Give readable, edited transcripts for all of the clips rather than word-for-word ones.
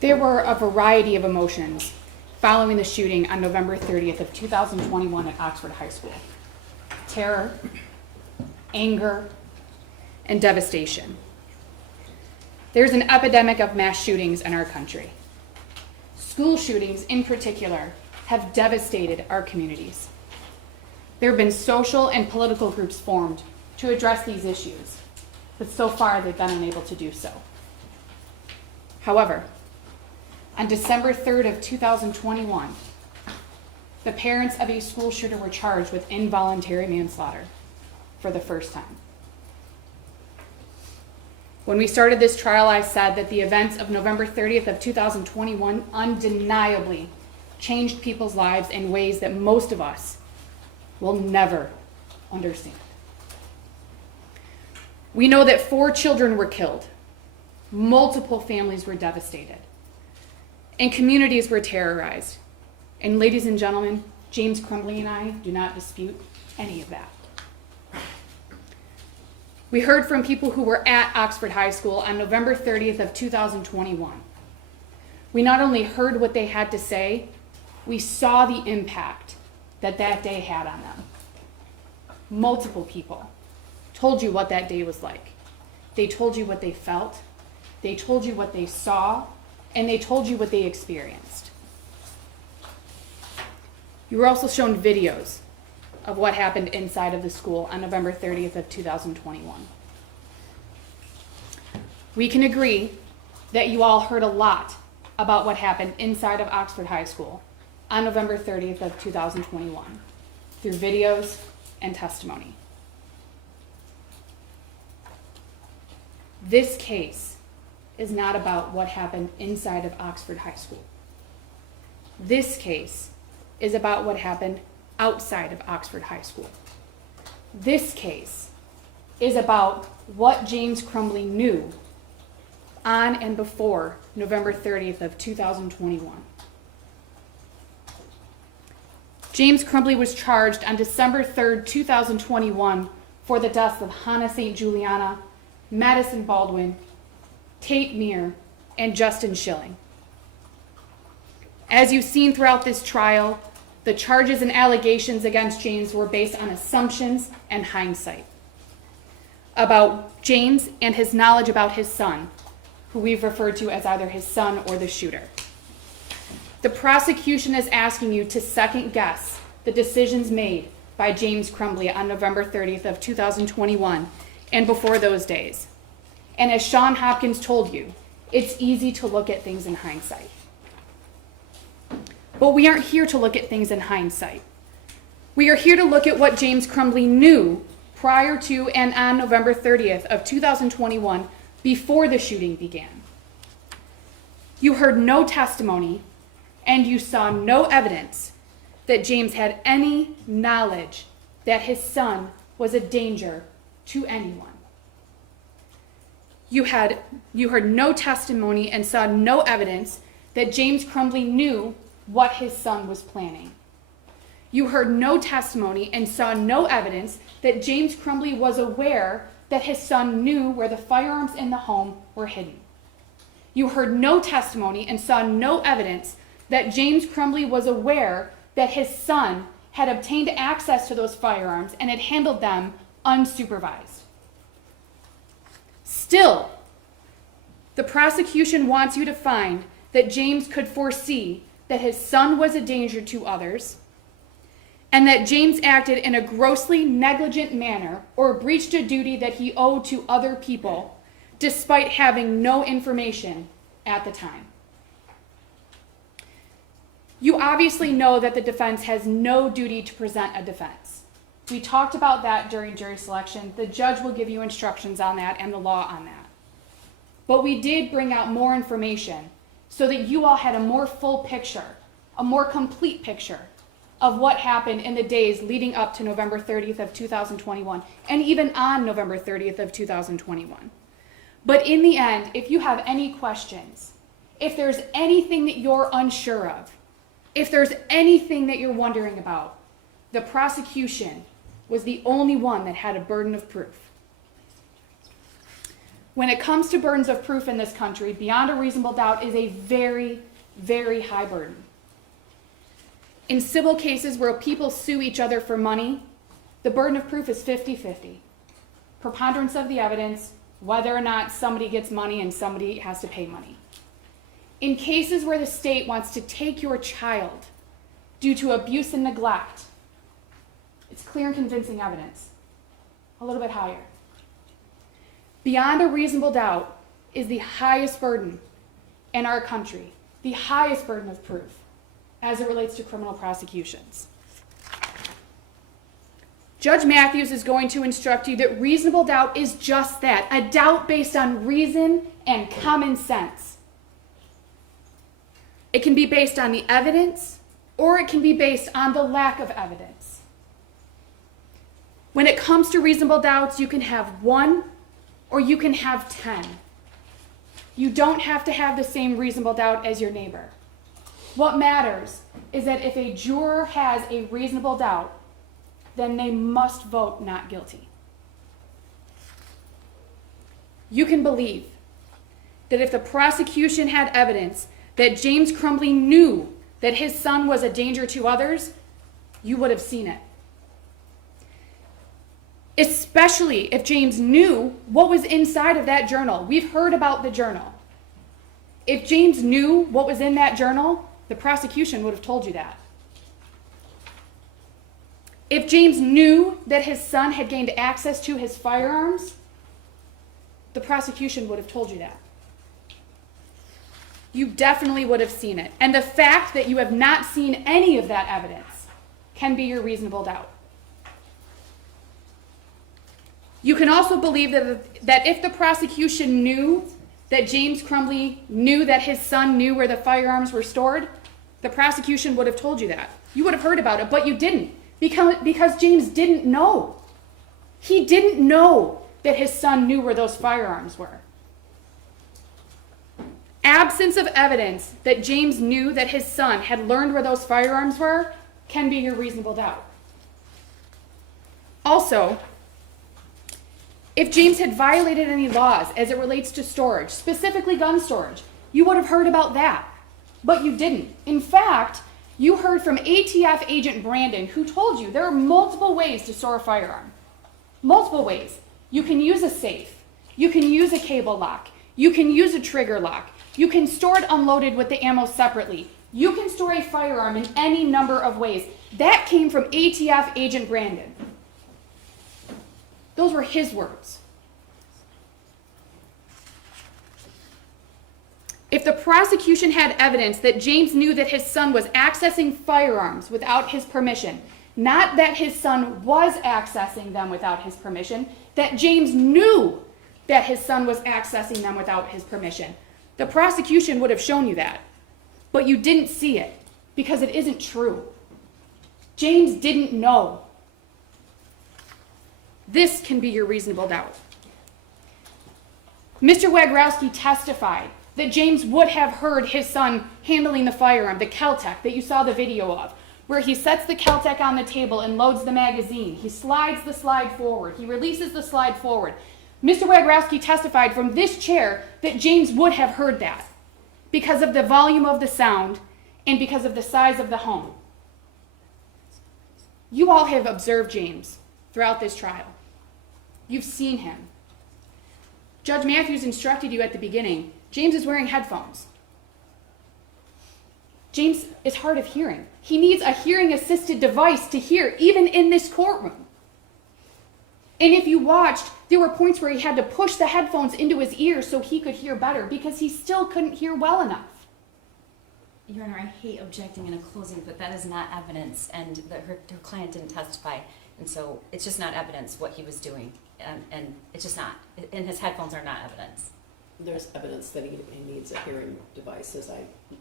There were a variety of emotions following the shooting on November 30th of 2021 at Oxford High School. Terror, anger, and devastation. There's an epidemic of mass shootings in our country. School shootings in particular have devastated our communities. There have been social and political groups formed to address these issues, but so far they've been unable to do so. However, on December 3rd of 2021, the parents of a school shooter were charged with involuntary manslaughter for the first time. When we started this trial, I said that the events of November 30th of 2021 undeniably changed people's lives in ways that most of us will never understand. We know that 4 children were killed, multiple families were devastated, and communities were terrorized. And ladies and gentlemen, James Crumbley and I do not dispute any of that. We heard from people who were at Oxford High School on November 30th of 2021. We not only heard what they had to say, we saw the impact that that day had on them. Multiple people told you what that day was like. They told you what they felt, they told you what they saw, and they told you what they experienced. You were also shown videos of what happened inside of the school on November 30th of 2021. We can agree that you all heard a lot about what happened inside of Oxford High School on November 30th of 2021 through videos and testimony. This case is not about what happened inside of Oxford High School. This case is about what happened outside of Oxford High School. This case is about what James Crumbley knew on and before November 30th of 2021. James Crumbley was charged on December 3rd, 2021 for the deaths of Hannah St. Juliana, Madison Baldwin, Tate Meir, and Justin Schilling. As you've seen throughout this trial, the charges and allegations against James were based on assumptions and hindsight about James and his knowledge about his son, who we've referred to as either his son or the shooter. The prosecution is asking you to second guess the decisions made by James Crumbley on November 30th of 2021 and before those days. And as Sean Hopkins told you, it's easy to look at things in hindsight. But we aren't here to look at things in hindsight. We are here to look at what James Crumbley knew prior to and on November 30th of 2021 before the shooting began. You heard no testimony and you saw no evidence that James had any knowledge that his son was a danger to anyone. You heard no testimony and saw no evidence that James Crumbley knew what his son was planning. You heard no testimony and saw no evidence that James Crumbley was aware that his son knew where the firearms in the home were hidden. You heard no testimony and saw no evidence that James Crumbley was aware that his son had obtained access to those firearms and had handled them unsupervised. Still, the prosecution wants you to find that James could foresee that his son was a danger to others, and that James acted in a grossly negligent manner or breached a duty that he owed to other people, despite having no information at the time. You obviously know that the defense has no duty to present a defense. We talked about that during jury selection. The judge will give you instructions on that and the law on that. But we did bring out more information so that you all had a more full picture, a more complete picture of what happened in the days leading up to November 30th of 2021, and even on November 30th of 2021. But in the end, if you have any questions, if there's anything that you're unsure of, if there's anything that you're wondering about, the prosecution was the only one that had a burden of proof. when it comes to burdens of proof in this country, beyond a reasonable doubt is a very, very high burden. In civil cases where people sue each other for money, the burden of proof is 50-50. Preponderance of the evidence, whether or not somebody gets money and somebody has to pay money. In cases where the state wants to take your child due to abuse and neglect, it's clear and convincing evidence, a little bit higher. Beyond a reasonable doubt is the highest burden in our country, the highest burden of proof as it relates to criminal prosecutions. Judge Matthews is going to instruct you that reasonable doubt is just that, a doubt based on reason and common sense. It can be based on the evidence, or it can be based on the lack of evidence. When it comes to reasonable doubts, you can have 1 or you can have 10. You don't have to have the same reasonable doubt as your neighbor. What matters is that if a juror has a reasonable doubt, then they must vote not guilty. You can believe that if the prosecution had evidence that James Crumbley knew that his son was a danger to others, you would have seen it. Especially if James knew what was inside of that journal. We've heard about the journal. If James knew what was in that journal, the prosecution would have told you that. If James knew that his son had gained access to his firearms, the prosecution would have told you that. You definitely would have seen it. And the fact that you have not seen any of that evidence can be your reasonable doubt. You can also believe that if the prosecution knew that James Crumbley knew that his son knew where the firearms were stored, the prosecution would have told you that. You would have heard about it, but you didn't, because James didn't know. He didn't know that his son knew where those firearms were. Absence of evidence that James knew that his son had learned where those firearms were can be your reasonable doubt. Also, if James had violated any laws as it relates to storage, specifically gun storage, you would have heard about that, but you didn't. In fact, you heard from ATF agent Brandon, who told you there are multiple ways to store a firearm. Multiple ways. You can use a safe. You can use a cable lock. You can use a trigger lock. You can store it unloaded with the ammo separately. You can store a firearm in any number of ways. That came from ATF agent Brandon. Those were his words. If the prosecution had evidence that James knew that his son was accessing firearms without his permission, not that his son was accessing them without his permission, that James knew that his son was accessing them without his permission, the prosecution would have shown you that. But you didn't see it because it isn't true. James didn't know. This can be your reasonable doubt. Mr. Wagrowski testified that James would have heard his son handling the firearm, the Kel-Tec that you saw the video of, where he sets the Kel-Tec on the table and loads the magazine. He slides the slide forward. He releases the slide forward. Mr. Wagrowski testified from this chair that James would have heard that because of the volume of the sound and because of the size of the home. You all have observed James throughout this trial. You've seen him. Judge Matthews instructed you at the beginning, James is wearing headphones. James is hard of hearing. He needs a hearing-assisted device to hear, even in this courtroom. And if you watched, there were points where he had to push the headphones into his ears so he could hear better because he still couldn't hear well enough. Your Honor, I hate objecting in a closing, but that is not evidence, and her client didn't testify, and so it's just not evidence what he was doing, and it's just not, and his headphones are not evidence. There's evidence that he needs a hearing device, as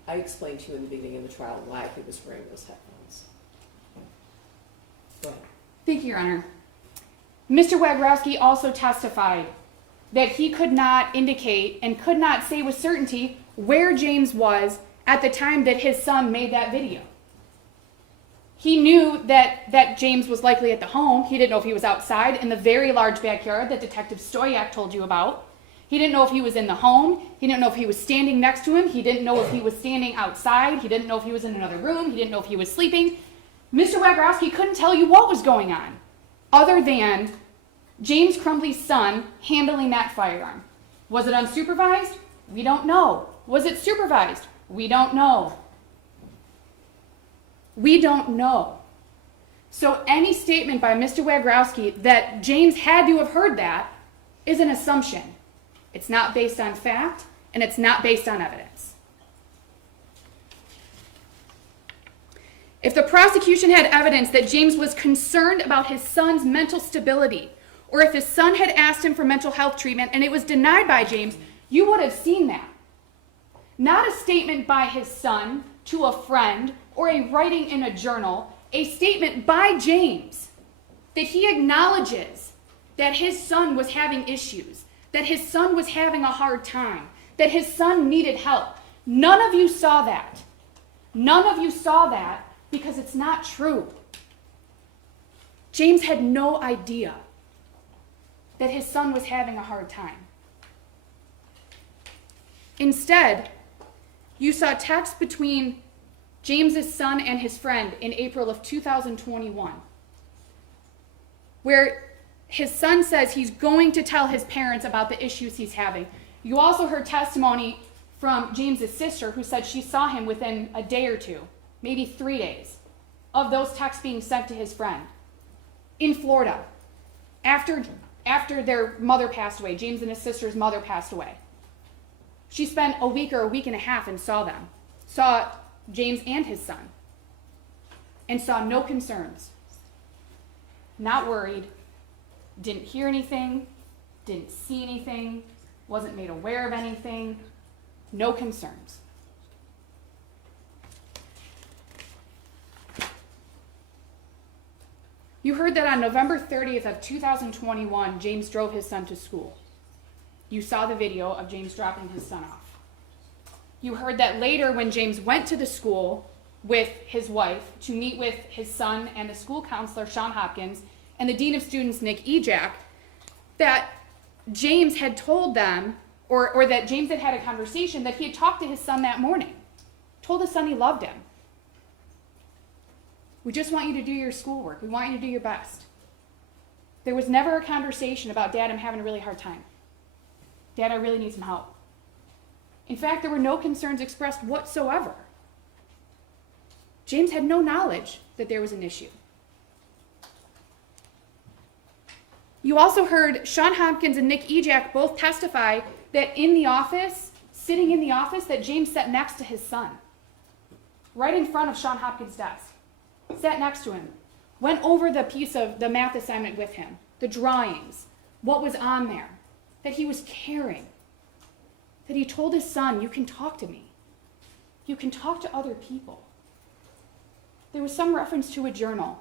I explained to you in the beginning of the trial why he was wearing those headphones. Go ahead. Thank you, Your Honor. Mr. Wagrowski also testified that he could not indicate and could not say with certainty where James was at the time that his son made that video. He knew that James was likely at the home. He didn't know if he was outside in the very large backyard that Detective Stoyak told you about. He didn't know if he was in the home. He didn't know if he was standing next to him. He didn't know if he was standing outside. He didn't know if he was in another room. He didn't know if he was sleeping. Mr. Wagrowski couldn't tell you what was going on other than James Crumbley's son handling that firearm. Was it unsupervised? We don't know. Was it supervised? We don't know. We don't know. So any statement by Mr. Wagrowski that James had to have heard that is an assumption. It's not based on fact, and it's not based on evidence. If the prosecution had evidence that James was concerned about his son's mental stability, or if his son had asked him for mental health treatment and it was denied by James, you would have seen that. Not a statement by his son to a friend or a writing in a journal, a statement by James that he acknowledges that his son was having issues, that his son was having a hard time, that his son needed help. None of you saw that. None of you saw that because it's not true. James had no idea that his son was having a hard time. Instead, you saw text between James's son and his friend in April of 2021, where his son says he's going to tell his parents about the issues he's having. You also heard testimony from James's sister who said she saw him within a day or two, maybe 3 days, of those texts being sent to his friend in Florida after their mother passed away. James and his sister's mother passed away. She spent a week or a week and a half and saw them, saw James and his son, and saw no concerns. Not worried, didn't hear anything, didn't see anything, wasn't made aware of anything, no concerns. You heard that on November 30th of 2021, James drove his son to school. You saw the video of James dropping his son off. You heard that later when James went to the school with his wife to meet with his son and the school counselor, Sean Hopkins, and the dean of students, Nick Ejak, that James had told them, or that James had had a conversation that he had talked to his son that morning, told his son he loved him. We just want you to do your schoolwork. We want you to do your best. There was never a conversation about, Dad, I'm having a really hard time. Dad, I really need some help. In fact, there were no concerns expressed whatsoever. James had no knowledge that there was an issue. You also heard Sean Hopkins and Nick Ejak both testify that in the office, sitting in the office, that James sat next to his son, right in front of Sean Hopkins' desk. Sat next to him, went over the piece of the math assignment with him, the drawings, what was on there, that he was caring, that he told his son, you can talk to me. You can talk to other people. There was some reference to a journal.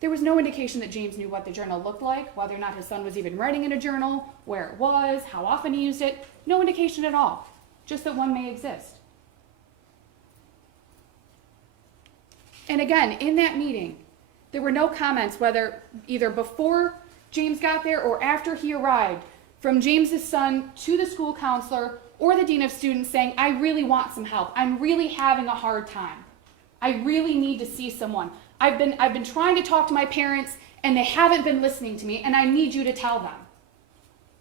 There was no indication that James knew what the journal looked like, whether or not his son was even writing in a journal, where it was, how often he used it. No indication at all, just that one may exist. And again, in that meeting, there were no comments, whether either before James got there or after he arrived, from James's son to the school counselor or the dean of students saying, I really want some help. I'm really having a hard time. I really need to see someone. I've been trying to talk to my parents and they haven't been listening to me and I need you to tell them.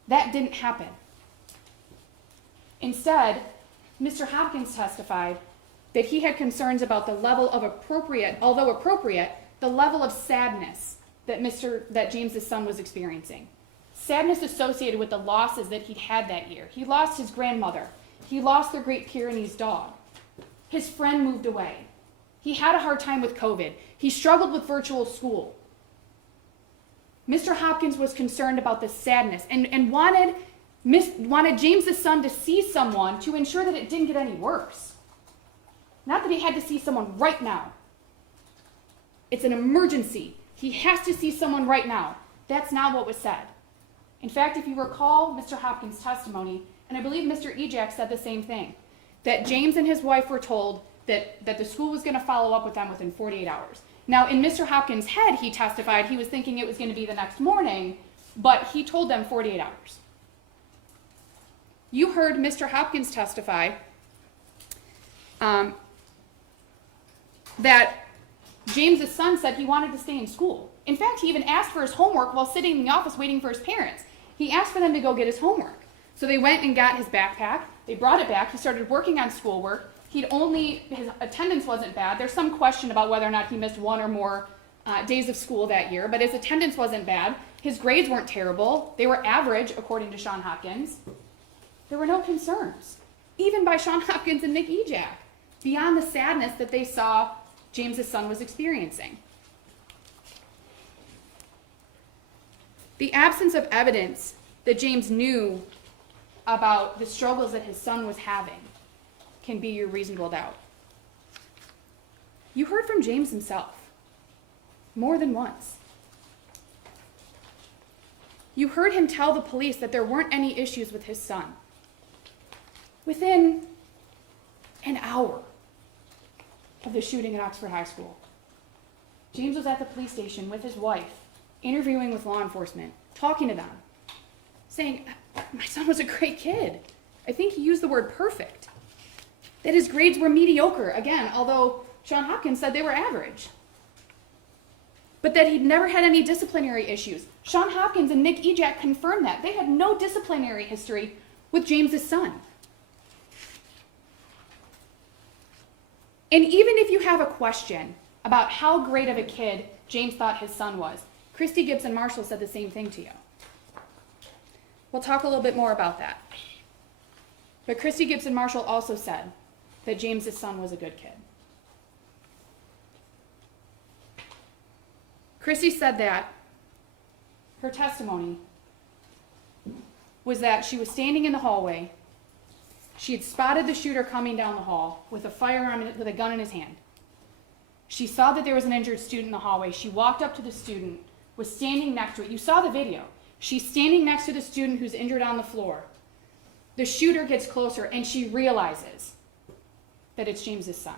That didn't happen. Instead, Mr. Hopkins testified that he had concerns about the level of although appropriate, the level of sadness that James's son was experiencing. Sadness associated with the losses that he'd had that year. He lost his grandmother. He lost their Great Pyrenees dog. His friend moved away. He had a hard time with COVID. He struggled with virtual school. Mr. Hopkins was concerned about the sadness and wanted James's son to see someone to ensure that it didn't get any worse. Not that he had to see someone right now. It's an emergency. He has to see someone right now. That's not what was said. In fact, if you recall Mr. Hopkins' testimony, and I believe Mr. Ejak said the same thing, that James and his wife were told that the school was going to follow up with them within 48 hours. Now, in Mr. Hopkins' head, he testified he was thinking it was going to be the next morning, but he told them 48 hours. You heard Mr. Hopkins testify that James's son said he wanted to stay in school. In fact, he even asked for his homework while sitting in the office waiting for his parents. He asked for them to go get his homework. So they went and got his backpack. They brought it back. He started working on schoolwork. His attendance wasn't bad. There's some question about whether or not he missed one or more days of school that year, but his attendance wasn't bad. His grades weren't terrible. They were average, according to Sean Hopkins. There were no concerns, even by Sean Hopkins and Nick Ejak, beyond the sadness that they saw James's son was experiencing. The absence of evidence that James knew about the struggles that his son was having can be your reasonable doubt. You heard from James himself more than once. You heard him tell the police that there weren't any issues with his son. Within an hour of the shooting at Oxford High School, James was at the police station with his wife, interviewing with law enforcement, talking to them, saying, my son was a great kid. I think he used the word perfect. That his grades were mediocre, again, although Sean Hopkins said they were average. But that he'd never had any disciplinary issues. Sean Hopkins and Nick Ejak confirmed that. They had no disciplinary history with James's son. And even if you have a question about how great of a kid James thought his son was, Christy Gibson Marshall said the same thing to you. We'll talk a little bit more about that. But Christy Gibson Marshall also said that James's son was a good kid. Christy said that her testimony was that she was standing in the hallway. She had spotted the shooter coming down the hall with a firearm, with a gun in his hand. She saw that there was an injured student in the hallway. She walked up to the student, was standing next to it. You saw the video. She's standing next to the student who's injured on the floor. The shooter gets closer and she realizes that it's James's son.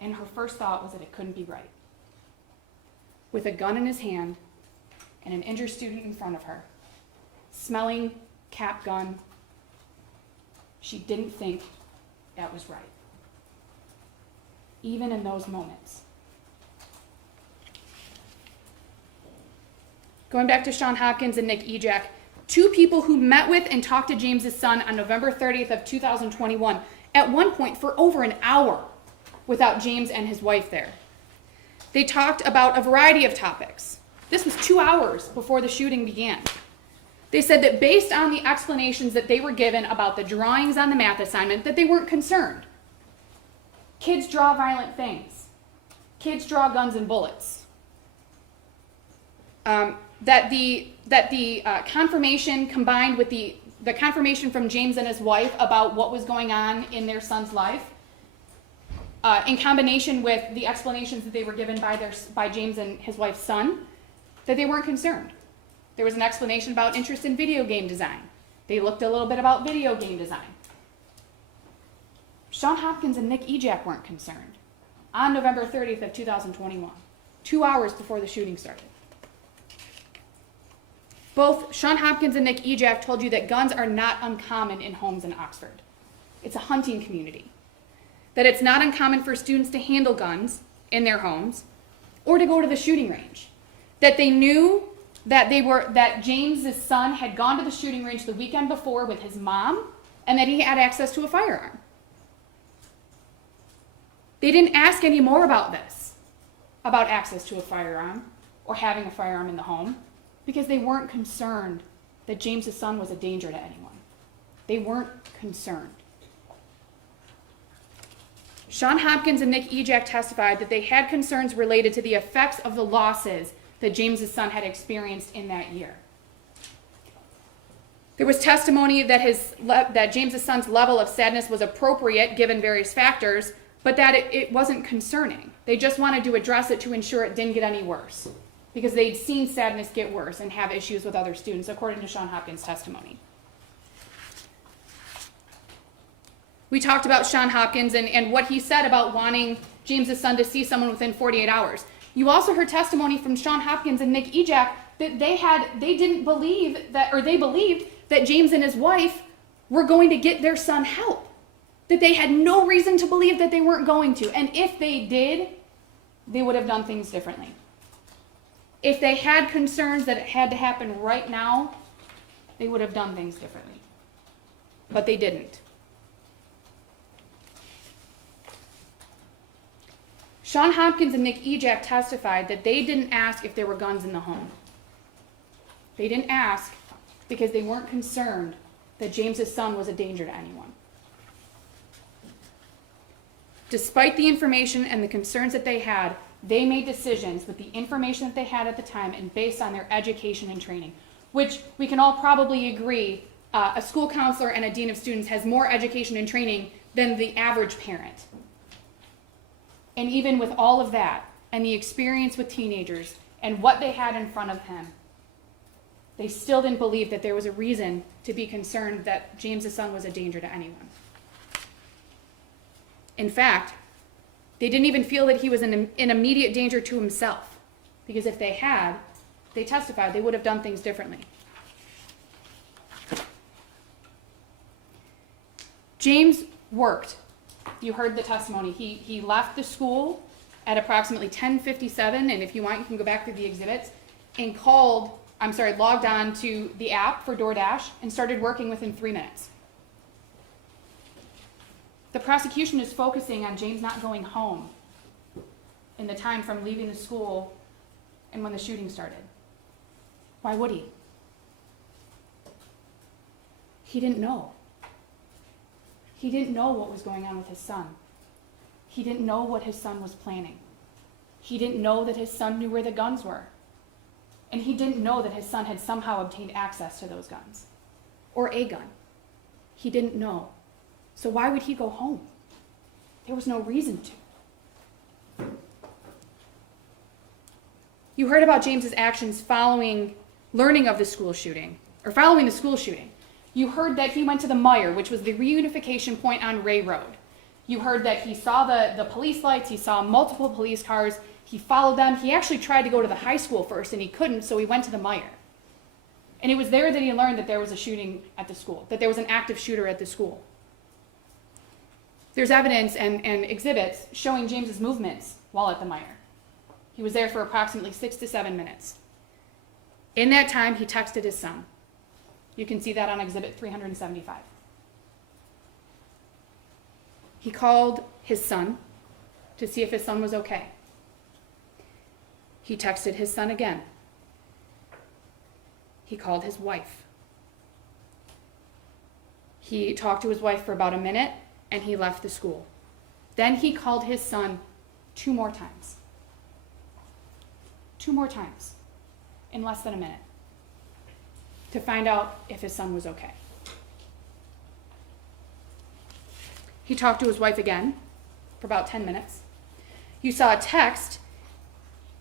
And her first thought was that it couldn't be right. With a gun in his hand and an injured student in front of her, smelling cap gun, she didn't think that was right. Even in those moments. Going back to Sean Hopkins and Nick Ejak, two people who met with and talked to James's son on November 30th of 2021, at one point for over an hour without James and his wife there. They talked about a variety of topics. This was 2 hours before the shooting began. They said that based on the explanations that they were given about the drawings on the math assignment, that they weren't concerned. Kids draw violent things. Kids draw guns and bullets. That the confirmation combined with the confirmation from James and his wife about what was going on in their son's life, in combination with the explanations that they were given by James and his wife's son, that they weren't concerned. There was an explanation about interest in video game design. They looked a little bit about video game design. Sean Hopkins and Nick Ejak weren't concerned on November 30th of 2021, 2 hours before the shooting started. Both Sean Hopkins and Nick Ejak told you that guns are not uncommon in homes in Oxford. It's a hunting community. That it's not uncommon for students to handle guns in their homes or to go to the shooting range. That they knew that James's son had gone to the shooting range the weekend before with his mom and that he had access to a firearm. They didn't ask any more about this, about access to a firearm or having a firearm in the home, because they weren't concerned that James's son was a danger to anyone. They weren't concerned. Sean Hopkins and Nick Ejak testified that they had concerns related to the effects of the losses that James's son had experienced in that year. There was testimony that James's son's level of sadness was appropriate given various factors, but that it wasn't concerning. They just wanted to address it to ensure it didn't get any worse, because they'd seen sadness get worse and have issues with other students, according to Sean Hopkins' testimony. We talked about Sean Hopkins and what he said about wanting James's son to see someone within 48 hours. You also heard testimony from Sean Hopkins and Nick Ejak that they didn't believe that, or they believed that James and his wife were going to get their son help. That they had no reason to believe that they weren't going to. And if they did, they would have done things differently. If they had concerns that it had to happen right now, they would have done things differently. But they didn't. Sean Hopkins and Nick Ejak testified that they didn't ask if there were guns in the home. They didn't ask because they weren't concerned that James's son was a danger to anyone. Despite the information and the concerns that they had, they made decisions with the information that they had at the time and based on their education and training, which we can all probably agree a school counselor and a dean of students has more education and training than the average parent. And even with all of that and the experience with teenagers and what they had in front of him, they still didn't believe that there was a reason to be concerned that James's son was a danger to anyone. In fact, they didn't even feel that he was in immediate danger to himself, because if they had, they testified, they would have done things differently. James worked. You heard the testimony. He left the school at approximately 10:57, and if you want, you can go back through the exhibits, and logged on to the app for DoorDash and started working within 3 minutes. The prosecution is focusing on James not going home in the time from leaving the school and when the shooting started. Why would he? He didn't know. He didn't know what was going on with his son. He didn't know what his son was planning. He didn't know that his son knew where the guns were. And he didn't know that his son had somehow obtained access to those guns. Or a gun. He didn't know. So why would he go home? There was no reason to. You heard about James's actions following learning of the school shooting, or following the school shooting. You heard that he went to the Meijer, which was the reunification point on Ray Road. You heard that he saw the police lights, he saw multiple police cars, he followed them. He actually tried to go to the high school first and he couldn't, so he went to the Meijer. And it was there that he learned that there was a shooting at the school, that there was an active shooter at the school. There's evidence and exhibits showing James's movements while at the Meijer. He was there for approximately 6 to 7 minutes. In that time, he texted his son. You can see that on exhibit 375. He called his son to see if his son was okay. He texted his son again. He called his wife. He talked to his wife for about a minute, and he left the school. Then he called his son 2 more times. 2 more times in less than a minute to find out if his son was okay. He talked to his wife again for about 10 minutes. You saw a text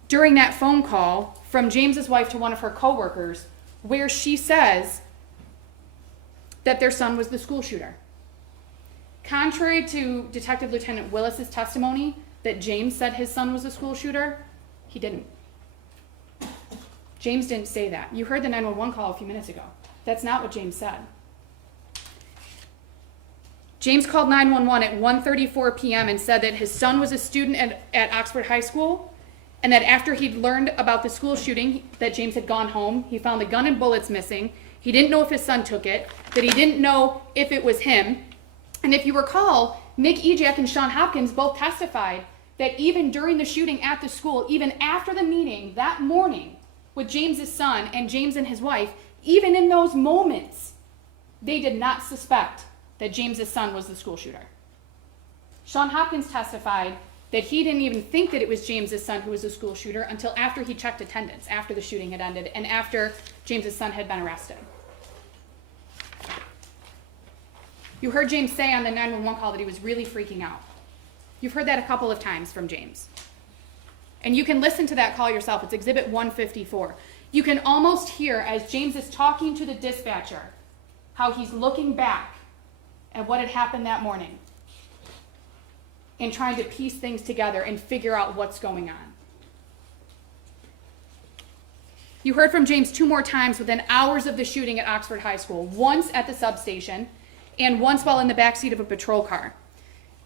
during that phone call from James's wife to one of her coworkers where she says that their son was the school shooter. Contrary to Detective Lieutenant Willis's testimony that James said his son was the school shooter, he didn't. James didn't say that. You heard the 911 call a few minutes ago. That's not what James said. James called 911 at 1:34 p.m. and said that his son was a student at Oxford High School, and that after he'd learned about the school shooting, that James had gone home, he found the gun and bullets missing. He didn't know if his son took it, that he didn't know if it was him. And if you recall, Nick Ejak and Sean Hopkins both testified that even during the shooting at the school, even after the meeting that morning with James's son and James and his wife, even in those moments, they did not suspect that James's son was the school shooter. Sean Hopkins testified that he didn't even think that it was James's son who was the school shooter until after he checked attendance, after the shooting had ended, and after James's son had been arrested. You heard James say on the 911 call that he was really freaking out. You've heard that a couple of times from James. And you can listen to that call yourself. It's exhibit 154. You can almost hear, as James is talking to the dispatcher, how he's looking back at what had happened that morning and trying to piece things together and figure out what's going on. You heard from James 2 more times within hours of the shooting at Oxford High School, once at the substation and once while in the backseat of a patrol car.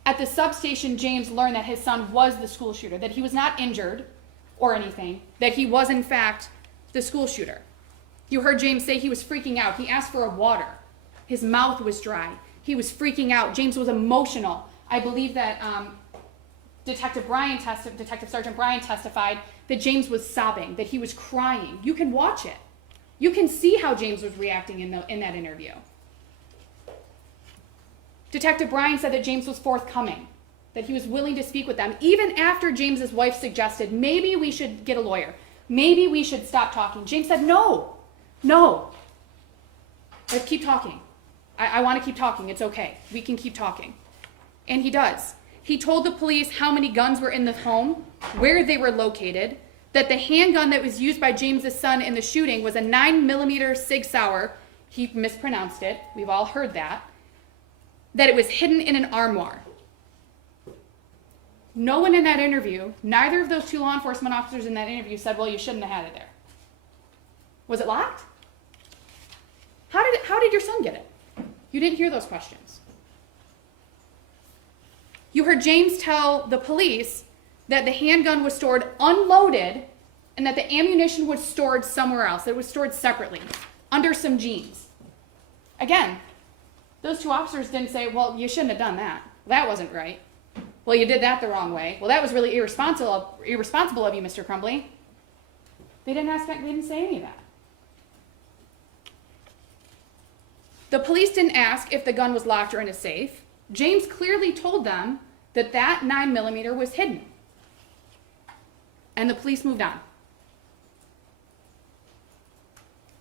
At the substation, James learned that his son was the school shooter, that he was not injured or anything, that he was in fact the school shooter. You heard James say he was freaking out. He asked for a water. His mouth was dry. He was freaking out. James was emotional. I believe that Detective Sergeant Bryan testified that James was sobbing, that he was crying. You can watch it. You can see how James was reacting in that interview. Detective Bryan said that James was forthcoming, that he was willing to speak with them, even after James's wife suggested, maybe we should get a lawyer. Maybe we should stop talking. James said, no. Let's keep talking. I want to keep talking. It's okay. We can keep talking. And he does. He told the police how many guns were in the home, where they were located, that the handgun that was used by James's son in the shooting was a 9mm Sig Sauer. He mispronounced it. We've all heard that. That it was hidden in an armoire. No one in that interview, neither of those 2 law enforcement officers in that interview said, well, you shouldn't have had it there. Was it locked? How did your son get it? You didn't hear those questions. You heard James tell the police that the handgun was stored unloaded and that the ammunition was stored somewhere else. It was stored separately, under some jeans. Again, those 2 officers didn't say, well, you shouldn't have done that. That wasn't right. Well, you did that the wrong way. Well, that was really irresponsible of you, Mr. Crumbley. They didn't say any of that. The police didn't ask if the gun was locked or in a safe. James clearly told them that that 9mm was hidden. And the police moved on.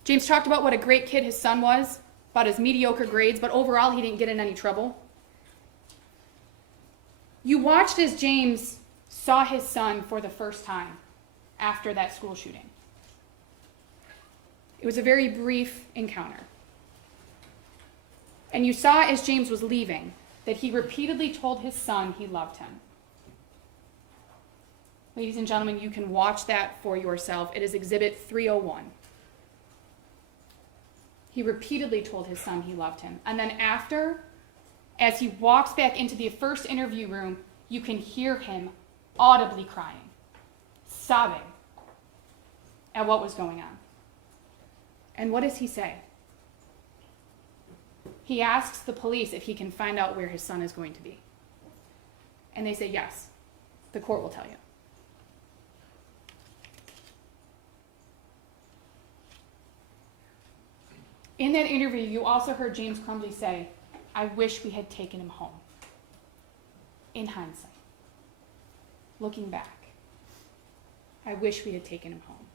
James talked about what a great kid his son was, about his mediocre grades, but overall he didn't get in any trouble. You watched as James saw his son for the first time after that school shooting. It was a very brief encounter. And you saw as James was leaving that he repeatedly told his son he loved him. Ladies and gentlemen, you can watch that for yourself. It is Exhibit 301. He repeatedly told his son he loved him. And then after, as he walks back into the first interview room, you can hear him audibly crying, sobbing at what was going on. And what does he say? He asks the police if he can find out where his son is going to be. And they say, yes, the court will tell you. In that interview, you also heard James Crumbley say, I wish we had taken him home. In hindsight, looking back, I wish we had taken him home.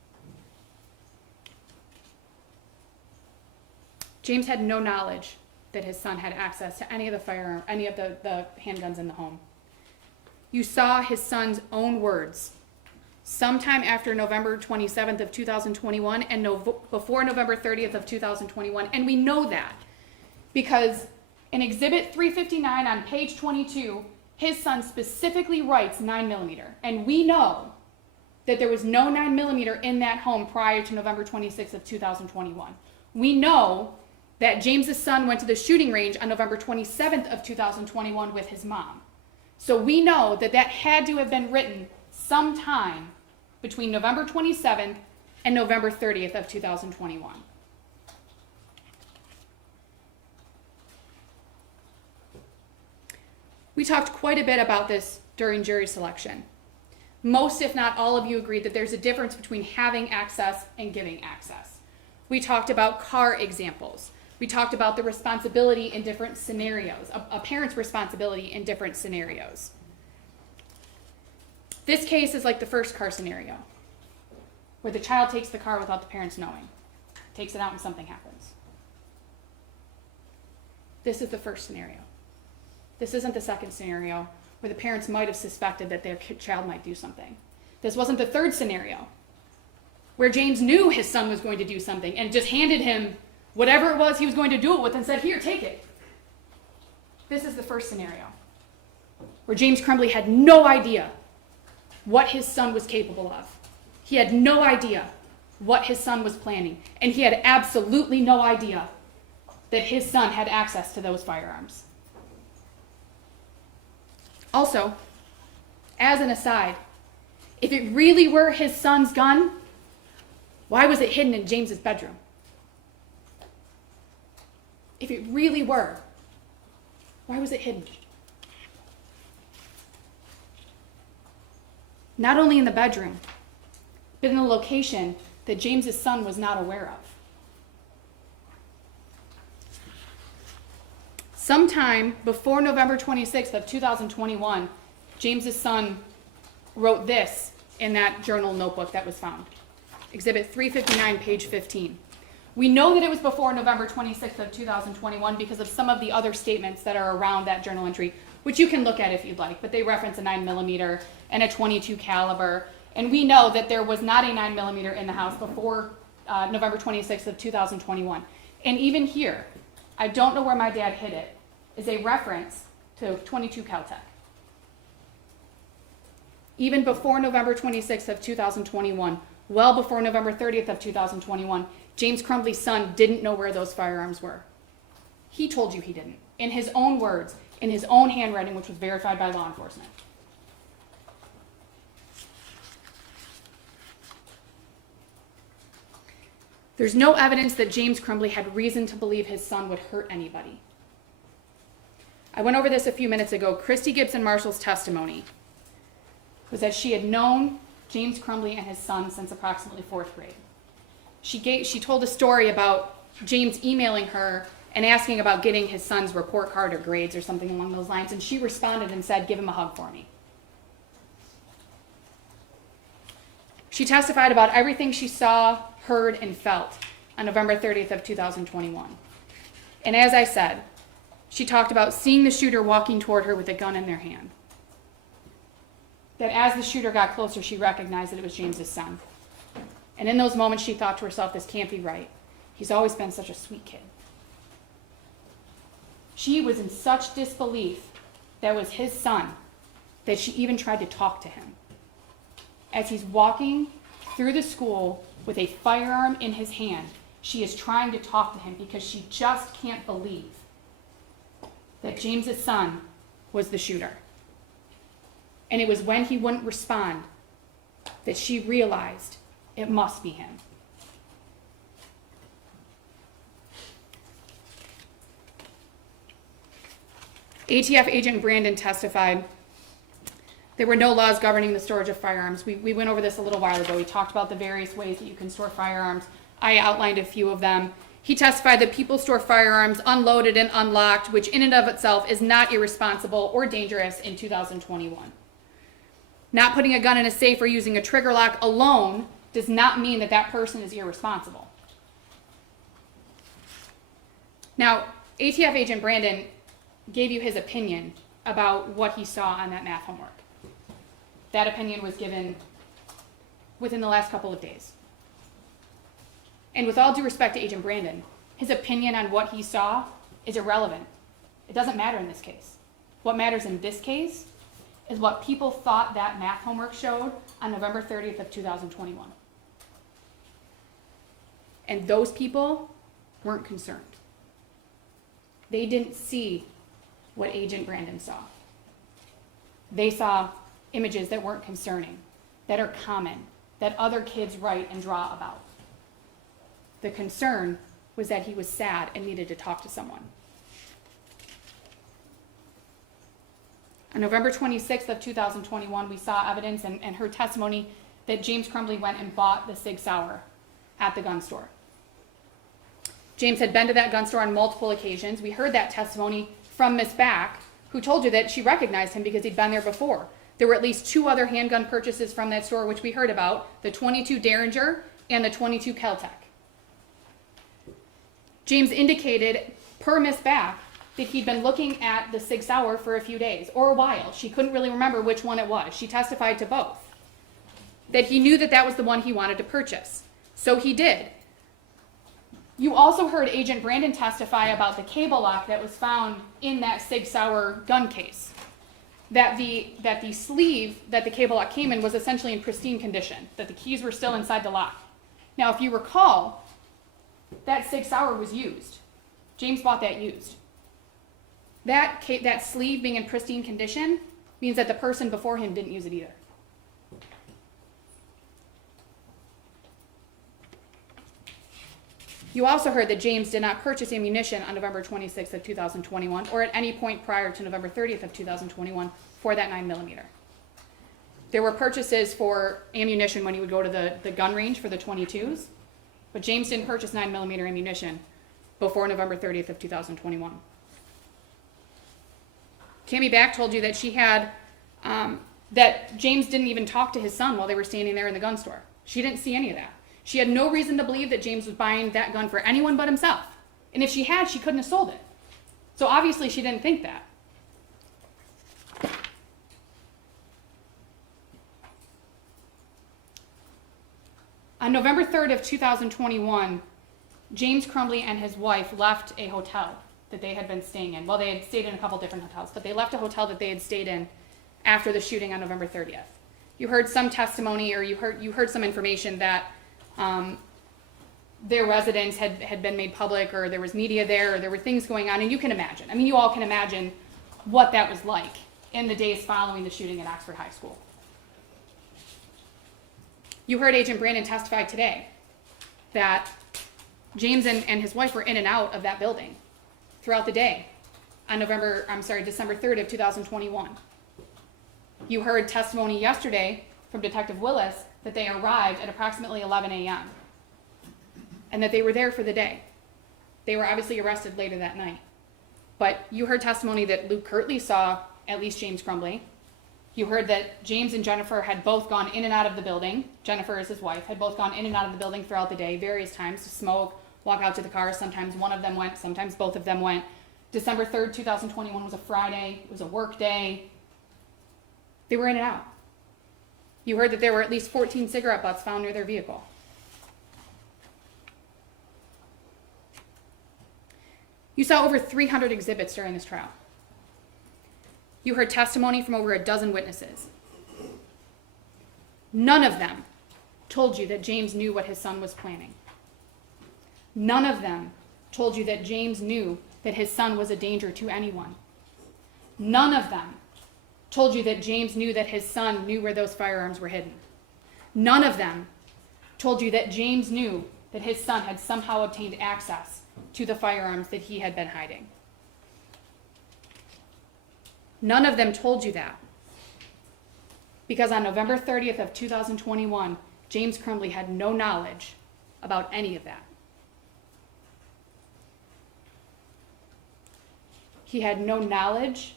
James had no knowledge that his son had access to any of the handguns in the home. You saw his son's own words sometime after November 27th of 2021 and before November 30th of 2021. And we know that because in Exhibit 359 on page 22, his son specifically writes 9mm. And we know that there was no 9mm in that home prior to November 26th of 2021. We know that James's son went to the shooting range on November 27th of 2021 with his mom. So we know that that had to have been written sometime between November 27th and November 30th of 2021. We talked quite a bit about this during jury selection. Most, if not all of you, agreed that there's a difference between having access and giving access. We talked about car examples. We talked about the responsibility in different scenarios, a parent's responsibility in different scenarios. This case is like the first car scenario, where the child takes the car without the parents knowing, takes it out and something happens. This is the first scenario. This isn't the second scenario, where the parents might have suspected that their child might do something. This wasn't the third scenario, where James knew his son was going to do something and just handed him whatever it was he was going to do it with and said, here, take it. This is the first scenario, where James Crumbley had no idea what his son was capable of. He had no idea what his son was planning, and he had absolutely no idea that his son had access to those firearms. Also, as an aside, if it really were his son's gun, why was it hidden in James's bedroom? If it really were, why was it hidden? Not only in the bedroom, but in a location that James's son was not aware of. Sometime before November 26th of 2021, James's son wrote this in that journal notebook that was found. Exhibit 359, page 15. We know that it was before November 26th of 2021 because of some of the other statements that are around that journal entry, which you can look at if you'd like, but they reference a 9mm and a .22 caliber. And we know that there was not a 9mm in the house before November 26th of 2021. And even here, I don't know where my dad hid it, is a reference to .22 Caltech. Even before November 26th of 2021, well before November 30th of 2021, James Crumbley's son didn't know where those firearms were. He told you he didn't, in his own words, in his own handwriting, which was verified by law enforcement. There's no evidence that James Crumbley had reason to believe his son would hurt anybody. I went over this a few minutes ago. Christy Gibson Marshall's testimony was that she had known James Crumbley and his son since approximately 4th grade. She told a story about James emailing her and asking about getting his son's report card or grades or something along those lines, and she responded and said, "Give him a hug for me." She testified about everything she saw, heard, and felt on November 30th of 2021. And as I said, she talked about seeing the shooter walking toward her with a gun in their hand. That as the shooter got closer, she recognized that it was James's son. And in those moments, she thought to herself, this can't be right. He's always been such a sweet kid. She was in such disbelief that was his son that she even tried to talk to him. As he's walking through the school with a firearm in his hand, she is trying to talk to him because she just can't believe that James's son was the shooter. And it was when he wouldn't respond that she realized it must be him. ATF agent Brandon testified there were no laws governing the storage of firearms. We went over this a little while ago. We talked about the various ways that you can store firearms. I outlined a few of them. He testified that people store firearms unloaded and unlocked, which in and of itself is not irresponsible or dangerous in 2021. Not putting a gun in a safe or using a trigger lock alone does not mean that that person is irresponsible. Now, ATF agent Brandon gave you his opinion about what he saw on that math homework. That opinion was given within the last couple of days. And with all due respect to Agent Brandon, his opinion on what he saw is irrelevant. It doesn't matter in this case. What matters in this case is what people thought that math homework showed on November 30th of 2021. And those people weren't concerned. They didn't see what Agent Brandon saw. They saw images that weren't concerning, that are common, that other kids write and draw about. The concern was that he was sad and needed to talk to someone. On November 26th of 2021, we saw evidence and heard testimony that James Crumbley went and bought the Sig Sauer at the gun store. James had been to that gun store on multiple occasions. We heard that testimony from Miss Back, who told you that she recognized him because he'd been there before. There were at least 2 other handgun purchases from that store, which we heard about, the .22 Derringer and the .22 Caltech. James indicated, per Miss Back, that he'd been looking at the Sig Sauer for a few days, or a while. She couldn't really remember which one it was. She testified to both. That he knew that that was the one he wanted to purchase. So he did. You also heard Agent Brandon testify about the cable lock that was found in that Sig Sauer gun case. That the sleeve that the cable lock came in was essentially in pristine condition, that the keys were still inside the lock. Now, if you recall, that 6 hour was used. James bought that used. That sleeve being in pristine condition means that the person before him didn't use it either. You also heard that James did not purchase ammunition on November 26th of 2021 or at any point prior to November 30th of 2021 for that 9mm. There were purchases for ammunition when he would go to the gun range for the 22s, but James didn't purchase 9mm ammunition before November 30th of 2021. Cammie Back told you that she had, that James didn't even talk to his son while they were standing there in the gun store. She didn't see any of that. She had no reason to believe that James was buying that gun for anyone but himself. And if she had, she couldn't have sold it. So obviously she didn't think that. On November 3rd of 2021, James Crumbley and his wife left a hotel that they had been staying in. Well, they had stayed in a couple different hotels, but they left a hotel that they had stayed in after the shooting on November 30th. You heard some testimony, or you heard some information that their residence had been made public, or there was media there, or there were things going on, and you can imagine. I mean, you all can imagine what that was like in the days following the shooting at Oxford High School. You heard Agent Brandon testify today that James and his wife were in and out of that building throughout the day on December 3rd of 2021. You heard testimony yesterday from Detective Willis that they arrived at approximately 11 a.m. and that they were there for the day. They were obviously arrested later that night. But you heard testimony that Luke Kirtley saw at least James Crumbley. You heard that James and Jennifer had both gone in and out of the building. Jennifer is his wife, had both gone in and out of the building throughout the day, various times to smoke, walk out to the car. Sometimes one of them went, sometimes both of them went. December 3rd, 2021 was a Friday. It was a work day. They were in and out. You heard that there were at least 14 cigarette butts found near their vehicle. You saw over 300 exhibits during this trial. You heard testimony from over a dozen witnesses. None of them told you that James knew what his son was planning. None of them told you that James knew that his son was a danger to anyone. None of them told you that James knew that his son knew where those firearms were hidden. None of them told you that James knew that his son had somehow obtained access to the firearms that he had been hiding. None of them told you that. Because on November 30th of 2021, James Crumbley had no knowledge about any of that. He had no knowledge,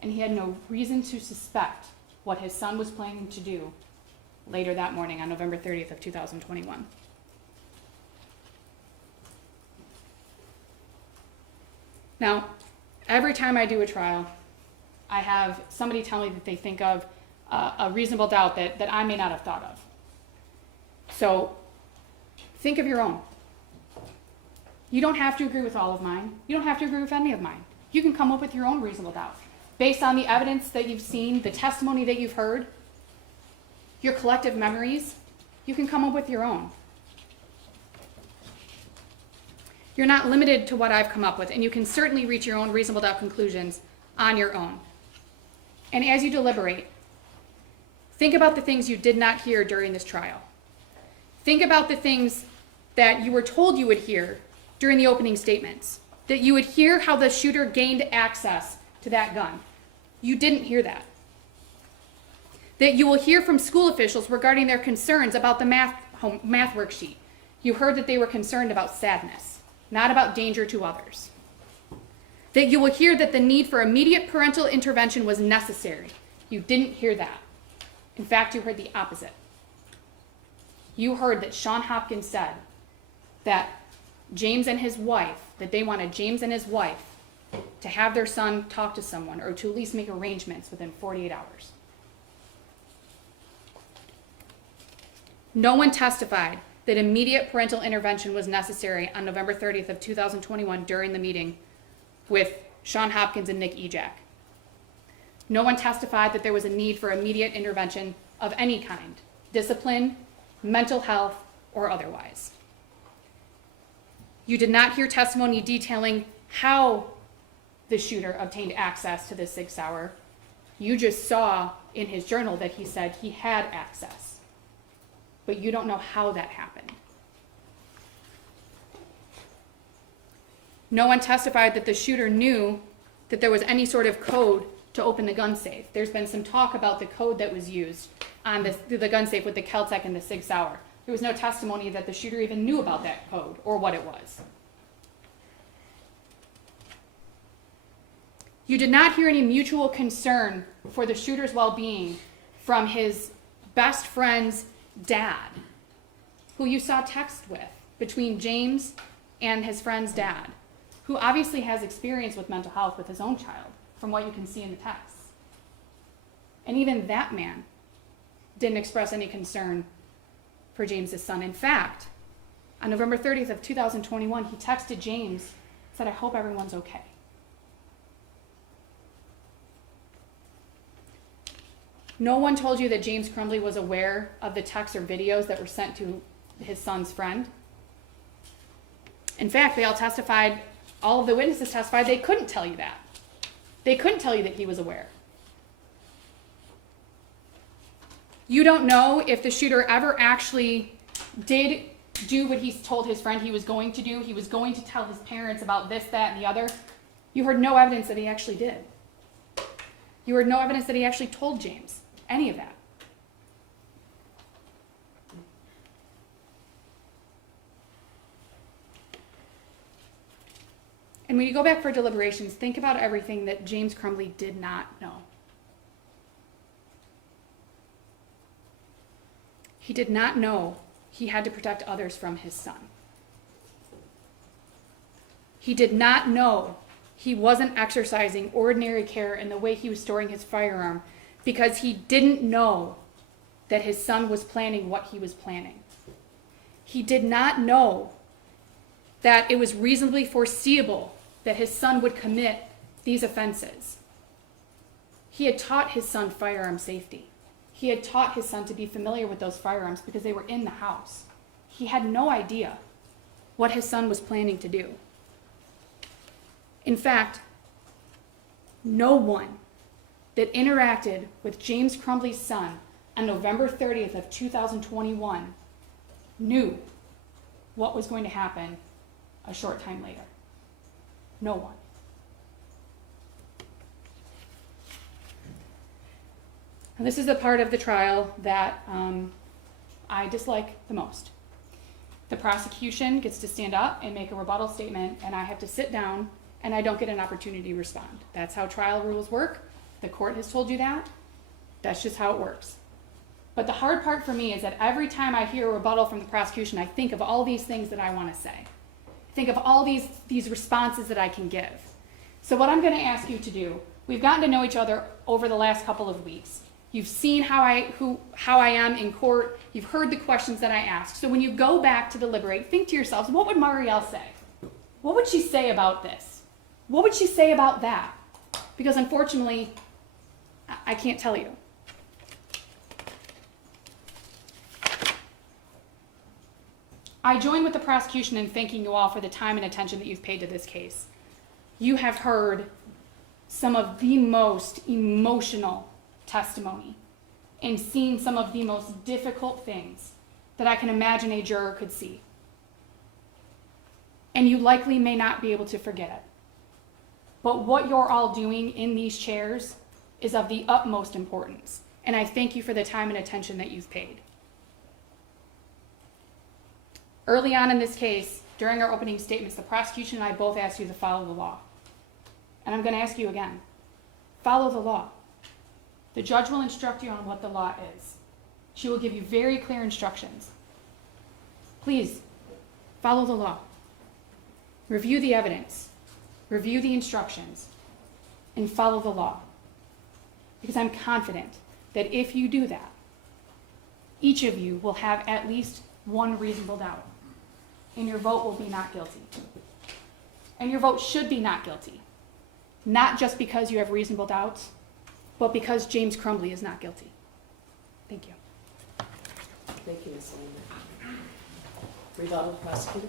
and he had no reason to suspect what his son was planning to do later that morning on November 30th of 2021. Now, every time I do a trial, I have somebody tell me that they think of a reasonable doubt that I may not have thought of. So, think of your own. You don't have to agree with all of mine. You don't have to agree with any of mine. You can come up with your own reasonable doubt. Based on the evidence that you've seen, the testimony that you've heard, your collective memories, you can come up with your own. You're not limited to what I've come up with, and you can certainly reach your own reasonable doubt conclusions on your own. And as you deliberate, think about the things you did not hear during this trial. Think about the things that you were told you would hear during the opening statements, that you would hear how the shooter gained access to that gun. You didn't hear that. That you will hear from school officials regarding their concerns about the math worksheet. You heard that they were concerned about sadness, not about danger to others. That you will hear that the need for immediate parental intervention was necessary. You didn't hear that. In fact, you heard the opposite. You heard that Sean Hopkins said that James and his wife, that they wanted James and his wife to have their son talk to someone or to at least make arrangements within 48 hours. No one testified that immediate parental intervention was necessary on November 30th of 2021 during the meeting with Sean Hopkins and Nick Ejak. No one testified that there was a need for immediate intervention of any kind, discipline, mental health, or otherwise. You did not hear testimony detailing how the shooter obtained access to the SIG Sauer. You just saw in his journal that he said he had access, but you don't know how that happened. No one testified that the shooter knew that there was any sort of code to open the gun safe. There's been some talk about the code that was used on the gun safe with the Keltec and the SIG Sauer. There was no testimony that the shooter even knew about that code or what it was. You did not hear any mutual concern for the shooter's well-being from his best friend's dad, who you saw text with between James and his friend's dad, who obviously has experience with mental health with his own child, from what you can see in the texts. And even that man didn't express any concern for James's son. In fact, on November 30th of 2021, he texted James, said, "I hope everyone's okay." No one told you that James Crumbley was aware of the texts or videos that were sent to his son's friend. In fact, they all testified, all of the witnesses testified they couldn't tell you that. They couldn't tell you that he was aware. You don't know if the shooter ever actually did do what he told his friend he was going to do. He was going to tell his parents about this, that, and the other. You heard no evidence that he actually did. You heard no evidence that he actually told James any of that. And when you go back for deliberations, think about everything that James Crumbley did not know. He did not know he had to protect others from his son. He did not know he wasn't exercising ordinary care in the way he was storing his firearm because he didn't know that his son was planning what he was planning. He did not know that it was reasonably foreseeable that his son would commit these offenses. He had taught his son firearm safety. He had taught his son to be familiar with those firearms because they were in the house. He had no idea what his son was planning to do. In fact, no one that interacted with James Crumbley's son on November 30th of 2021 knew what was going to happen a short time later. No one. And this is the part of the trial that I dislike the most. The prosecution gets to stand up and make a rebuttal statement, and I have to sit down, and I don't get an opportunity to respond. That's how trial rules work. The court has told you that. That's just how it works. But the hard part for me is that every time I hear a rebuttal from the prosecution, I think of all these things that I want to say. Think of all these responses that I can give. So what I'm going to ask you to do, we've gotten to know each other over the last couple of weeks. You've seen how I am in court. You've heard the questions that I ask. So when you go back to deliberate, think to yourselves, what would Mariell say? What would she say about this? What would she say about that? Because unfortunately, I can't tell you. I join with the prosecution in thanking you all for the time and attention that you've paid to this case. You have heard some of the most emotional testimony and seen some of the most difficult things that I can imagine a juror could see. And you likely may not be able to forget it. But what you're all doing in these chairs is of the utmost importance. And I thank you for the time and attention that you've paid. Early on in this case, during our opening statements, the prosecution and I both asked you to follow the law. And I'm going to ask you again. Follow the law. The judge will instruct you on what the law is. She will give you very clear instructions. Please, follow the law. Review the evidence. Review the instructions. And follow the law. Because I'm confident that if you do that, each of you will have at least one reasonable doubt. And your vote will be not guilty. And your vote should be not guilty. Not just because you have reasonable doubts, but because James Crumbley is not guilty. Thank you. Thank you, Ms. Lehman. Rebuttal, prosecutor?